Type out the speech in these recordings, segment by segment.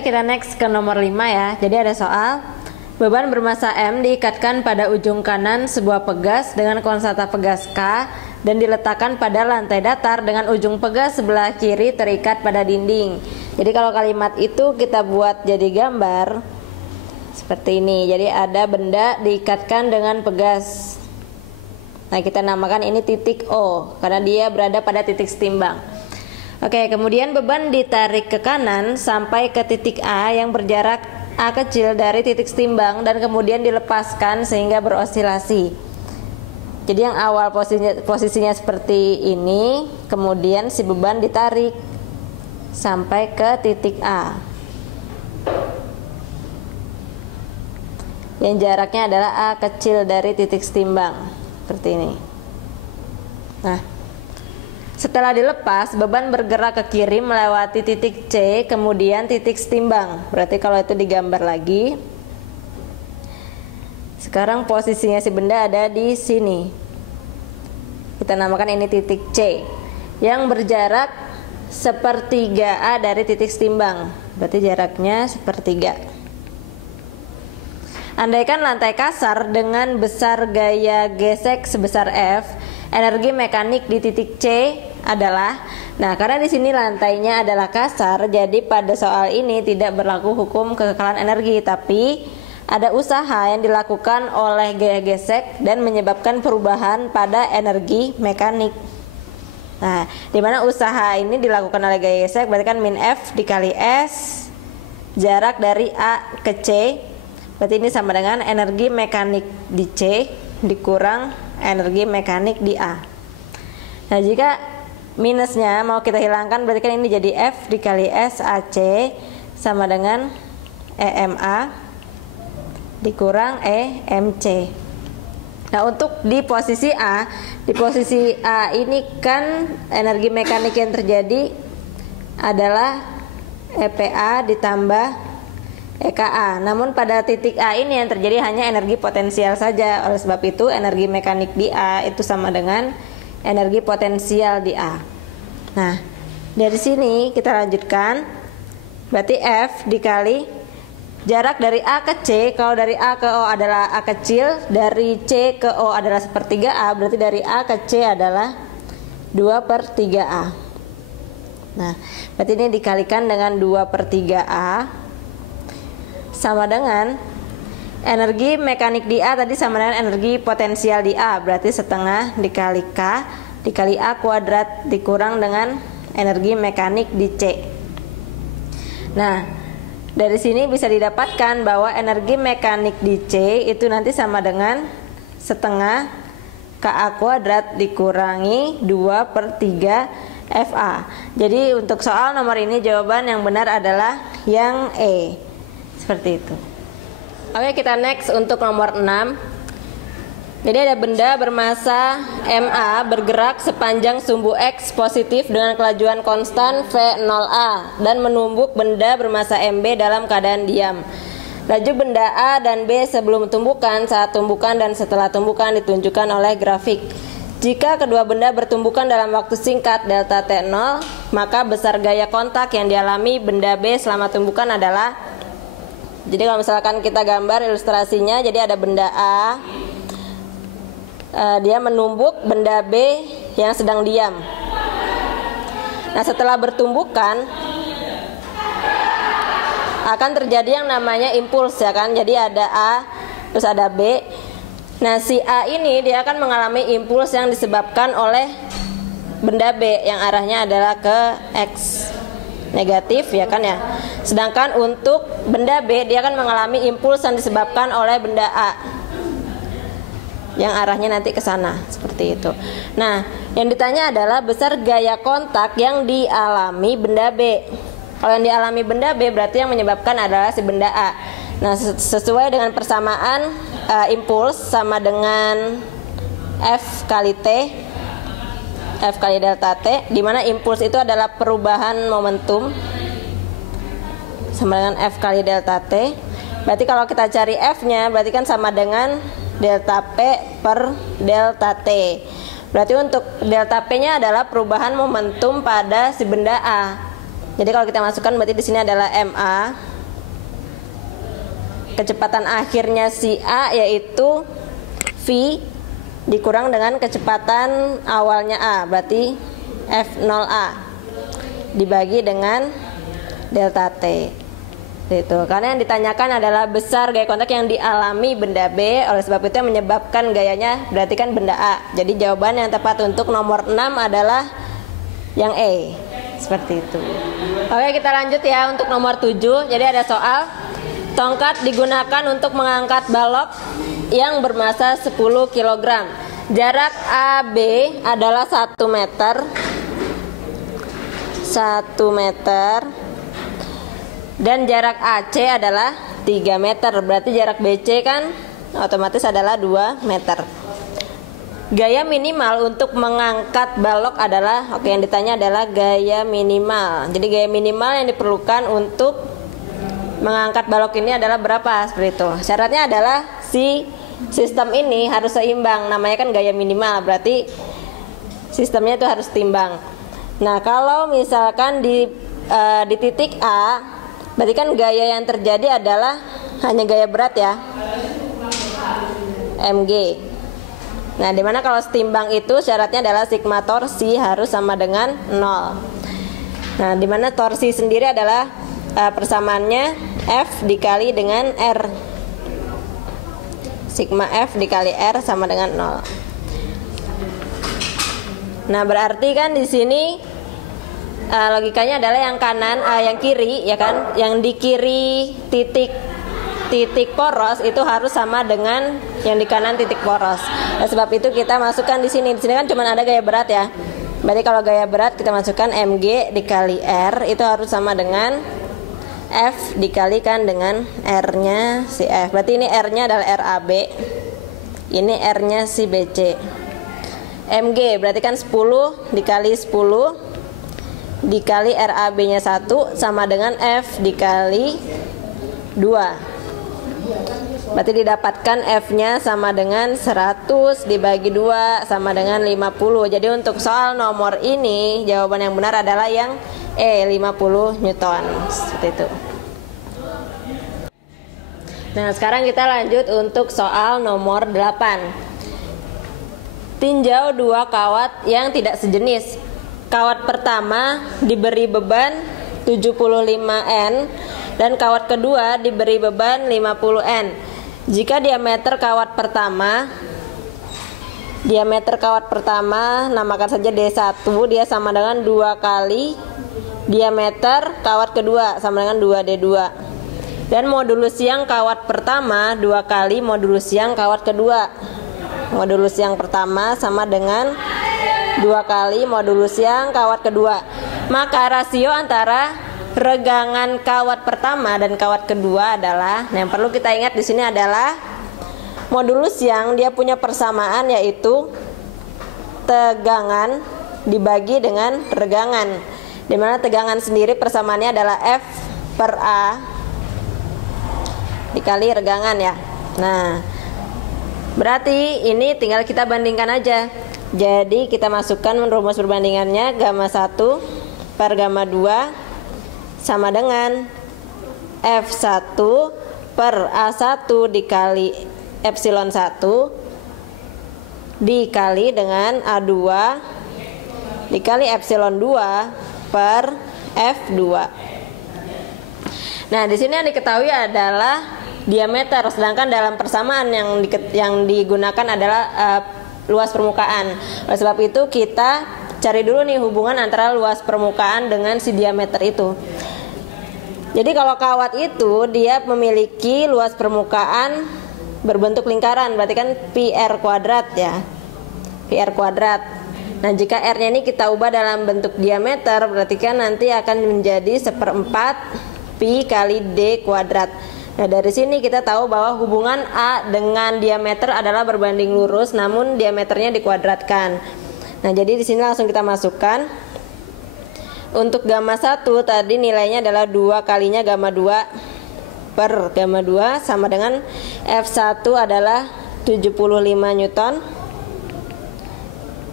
Oke, kita next ke nomor 5 ya. Jadi ada soal, beban bermassa M diikatkan pada ujung kanan sebuah pegas dengan konstanta pegas K dan diletakkan pada lantai datar dengan ujung pegas sebelah kiri terikat pada dinding. Jadi kalau kalimat itu kita buat jadi gambar seperti ini. Jadi ada benda diikatkan dengan pegas. Nah, kita namakan ini titik O karena dia berada pada titik setimbang. Oke, kemudian beban ditarik ke kanan sampai ke titik A yang berjarak A kecil dari titik setimbang dan kemudian dilepaskan sehingga berosilasi. Jadi yang awal posisinya seperti ini, kemudian si beban ditarik sampai ke titik A yang jaraknya adalah A kecil dari titik setimbang, seperti ini. Nah, setelah dilepas, beban bergerak ke kiri melewati titik C, kemudian titik setimbang. Berarti kalau itu digambar lagi, sekarang posisinya si benda ada di sini. Kita namakan ini titik C, yang berjarak sepertiga A dari titik setimbang. Berarti jaraknya sepertiga. Andaikan lantai kasar dengan besar gaya gesek sebesar F, energi mekanik di titik C adalah, nah karena di sini lantainya adalah kasar, jadi pada soal ini tidak berlaku hukum kekekalan energi, tapi ada usaha yang dilakukan oleh gaya gesek dan menyebabkan perubahan pada energi mekanik. Nah, dimana usaha ini dilakukan oleh gaya gesek berarti kan min F dikali S jarak dari A ke C, berarti ini sama dengan energi mekanik di C dikurang energi mekanik di A. Nah, jika minusnya mau kita hilangkan berarti kan ini jadi F dikali S AC sama dengan EMA dikurang EMC. Nah, untuk di posisi A ini kan energi mekanik yang terjadi adalah EPA ditambah EKA. Namun pada titik A ini yang terjadi hanya energi potensial saja. Oleh sebab itu energi mekanik di A itu sama dengan energi potensial di A. Nah, dari sini kita lanjutkan. Berarti F dikali jarak dari A ke C. Kalau dari A ke O adalah A kecil, dari C ke O adalah sepertiga A, berarti dari A ke C adalah 2/3A. Nah, berarti ini dikalikan dengan 2/3A sama dengan energi mekanik di A tadi sama dengan energi potensial di A, berarti setengah dikali K dikali A kuadrat dikurang dengan energi mekanik di C. Nah, dari sini bisa didapatkan bahwa energi mekanik di C itu nanti sama dengan setengah KA kuadrat dikurangi 2/3 FA. Jadi untuk soal nomor ini jawaban yang benar adalah yang E. Seperti itu. Oke, kita next untuk nomor 6. Jadi ada benda bermassa MA bergerak sepanjang sumbu X positif dengan kelajuan konstan V0A dan menumbuk benda bermassa MB dalam keadaan diam. Laju benda A dan B sebelum tumbukan, saat tumbukan, dan setelah tumbukan ditunjukkan oleh grafik. Jika kedua benda bertumbukan dalam waktu singkat delta T0, maka besar gaya kontak yang dialami benda B selama tumbukan adalah, jadi kalau misalkan kita gambar ilustrasinya, jadi ada benda A, dia menumbuk benda B yang sedang diam. Nah, setelah bertumbukan akan terjadi yang namanya impuls ya kan. Jadi ada A terus ada B. Nah, si A ini dia akan mengalami impuls yang disebabkan oleh benda B yang arahnya adalah ke X negatif ya kan ya. Sedangkan untuk benda B dia akan mengalami impuls yang disebabkan oleh benda A yang arahnya nanti ke sana, seperti itu. Nah, yang ditanya adalah besar gaya kontak yang dialami benda B. Kalau yang dialami benda B berarti yang menyebabkan adalah si benda A. Nah, sesuai dengan persamaan impuls sama dengan F kali T, F kali delta T, di mana impuls itu adalah perubahan momentum sama dengan F kali delta T. Berarti kalau kita cari F-nya berarti kan sama dengan delta P per delta T. Berarti untuk delta P-nya adalah perubahan momentum pada si benda A. Jadi kalau kita masukkan berarti di sini adalah MA kecepatan akhirnya si A yaitu V dikurang dengan kecepatan awalnya A, berarti F0A dibagi dengan delta T. Itu karena yang ditanyakan adalah besar gaya kontak yang dialami benda B, oleh sebab itu yang menyebabkan gayanya berarti kan benda A. Jadi jawaban yang tepat untuk nomor 6 adalah yang E. Seperti itu. Oke, kita lanjut ya untuk nomor 7. Jadi ada soal tongkat digunakan untuk mengangkat balok yang bermasa 10 kg. Jarak AB adalah 1 meter. 1 meter. Dan jarak AC adalah 3 meter. Berarti jarak BC kan otomatis adalah 2 meter. Gaya minimal untuk mengangkat balok adalah, oke, yang ditanya adalah gaya minimal. Jadi gaya minimal yang diperlukan untuk mengangkat balok ini adalah berapa? Seperti itu. Syaratnya adalah si sistem ini harus seimbang. Namanya kan gaya minimal, berarti sistemnya itu harus timbang. Nah, kalau misalkan di titik A, berarti kan gaya yang terjadi adalah hanya gaya berat ya, mg. Nah, dimana kalau setimbang itu syaratnya adalah sigma torsi harus sama dengan 0. Nah, dimana torsi sendiri adalah persamaannya F dikali dengan R. Sigma F dikali R sama dengan 0. Nah, berarti kan di sini logikanya adalah yang kanan, yang kiri ya kan, yang di kiri titik poros itu harus sama dengan yang di kanan titik poros. Nah, sebab itu kita masukkan di sini. Di sini kan cuma ada gaya berat ya. Berarti kalau gaya berat kita masukkan mg dikali R itu harus sama dengan F dikalikan dengan R-nya si F. Berarti ini R-nya adalah RAB. Ini R-nya si BC. mg berarti kan 10 dikali 10 dikali RAB-nya 1 sama dengan F dikali 2. Berarti didapatkan F-nya sama dengan 100 dibagi 2 sama dengan 50. Jadi untuk soal nomor ini jawaban yang benar adalah yang E, 50 Newton. Seperti itu. Nah, sekarang kita lanjut untuk soal nomor 8. Tinjau dua kawat yang tidak sejenis. Kawat pertama diberi beban 75N dan kawat kedua diberi beban 50N. Jika diameter kawat pertama namakan saja D1, dia sama dengan 2 kali diameter kawat kedua sama dengan 2D2. Dan modulus yang kawat pertama 2 kali modulus yang kawat kedua. Modulus yang pertama sama dengan 2 kali modulus yang kawat kedua. Maka rasio antara regangan kawat pertama dan kawat kedua adalah, nah yang perlu kita ingat di sini adalah modulus yang dia punya persamaan yaitu tegangan dibagi dengan regangan. Dimana tegangan sendiri persamaannya adalah F per A dikali regangan ya. Nah, berarti ini tinggal kita bandingkan aja. Jadi kita masukkan rumus perbandingannya, gamma 1 per gamma 2 sama dengan F1 per A1 dikali epsilon 1 dikali dengan A2 dikali epsilon 2 per F2. Nah, di sini yang diketahui adalah diameter, sedangkan dalam persamaan yang digunakan adalah luas permukaan. Oleh sebab itu kita cari dulu nih hubungan antara luas permukaan dengan si diameter itu. Jadi kalau kawat itu dia memiliki luas permukaan berbentuk lingkaran, berarti kan PR kuadrat ya. PR kuadrat. Nah, jika R-nya ini kita ubah dalam bentuk diameter, berarti kan nanti akan menjadi 1/4 pi kali D kuadrat. Nah, dari sini kita tahu bahwa hubungan A dengan diameter adalah berbanding lurus, namun diameternya dikuadratkan. Nah, jadi di sini langsung kita masukkan. Untuk gamma 1 tadi nilainya adalah 2 kalinya gamma 2 per gamma 2 sama dengan F1 adalah 75 Newton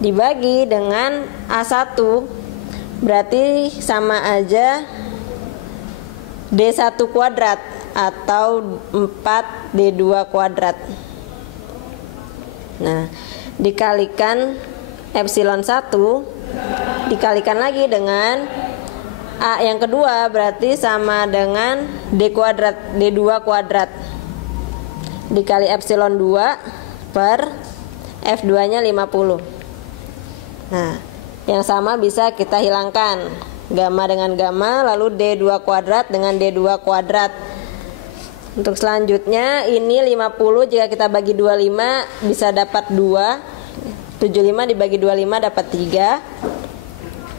dibagi dengan A1, berarti sama aja D1 kuadrat. atau 4D2 kuadrat. Nah, dikalikan epsilon 1 dikalikan lagi dengan A yang kedua, berarti sama dengan D kuadrat, D2 kuadrat dikali epsilon 2 per F2 nya 50. Nah, yang sama bisa kita hilangkan, gamma dengan gamma, lalu D2 kuadrat dengan D2 kuadrat. Untuk selanjutnya ini 50 jika kita bagi 25 bisa dapat 2, 75 dibagi 25 dapat 3.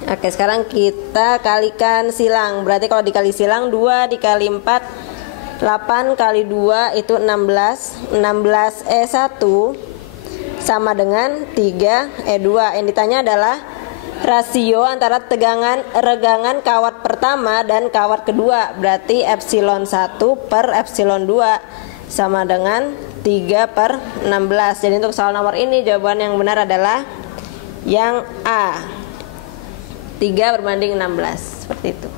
Oke, sekarang kita kalikan silang. Berarti kalau dikali silang 2 dikali 4 8 kali 2 itu 16. 16E1 sama dengan 3E2. Yang ditanya adalah rasio antara regangan kawat pertama dan kawat kedua. Berarti epsilon 1 per epsilon 2 sama dengan 3 per 16. Jadi untuk soal nomor ini jawaban yang benar adalah yang A, 3/16, seperti itu.